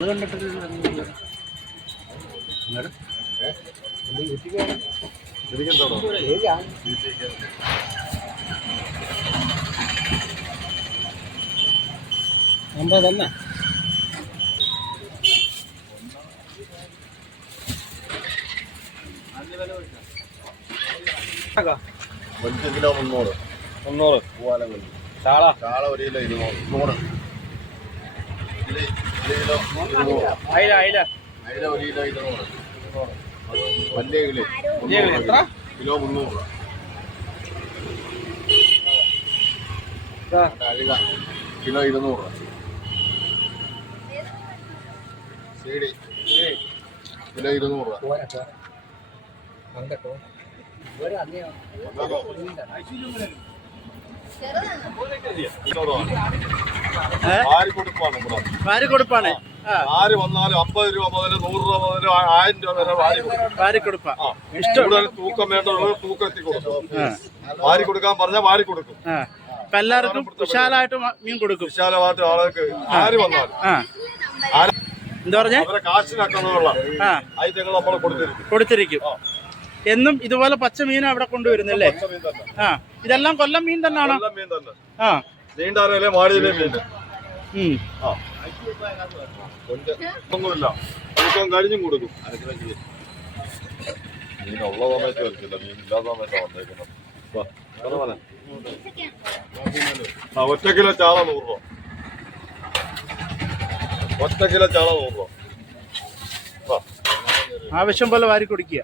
തന്നെ 5 കിലോ 300 പൂവാലം ചാള 1 കിലോ 200 അയില 1 കിലോ 200 വലിയ കിലോ കിലോ 300 അഴുക കിലോ 200 സീഡി കിലോ 200 വാരിക്കൊടുപ്പാണ്. ആര് വന്നാലും 50 രൂപ മുതൽ 100 രൂപ മുതൽ 1000 രൂപ വരെ വാരിക്കൊടുപ്പാ. കൂടുതൽ തൂക്കം വേണ്ടവർ തൂക്കം എത്തി കൊടുക്കും. വാരി കൊടുക്കാൻ പറഞ്ഞാൽ വാരി കൊടുക്കും. എല്ലാവർക്കും വിശാലമായിട്ട് മീൻ കൊടുക്കും. വിശാലമായിട്ട് ആളുകൾക്ക് ആര് വന്നാലും എന്താ പറഞ്ഞ അവരെ കാശിനാക്കാനുള്ള ഐറ്റങ്ങൾ നമ്മൾ കൊടുത്തിരിക്കും. എന്നും ഇതുപോലെ പച്ച മീൻ അവിടെ കൊണ്ടുവരുന്നല്ലേ? ഇതെല്ലാം കൊല്ലം മീൻ തന്നെയാണോ? നീണ്ടാലേ മാടിയിലേ മീൻ ഒന്നുമില്ല. തൂക്കം കഴിഞ്ഞും കൊടുക്കും. മീനുള്ള സമയത്ത് വരത്തില്ല, മീൻ ഇല്ലാത്ത സമയത്താണ് വന്നേക്കുന്നത്. 1 കിലോ ചാള 100 രൂപ. 1 കിലോ ചാള 100 രൂപ. ആവശ്യം പോലെ വാരി കൊടുക്കുക.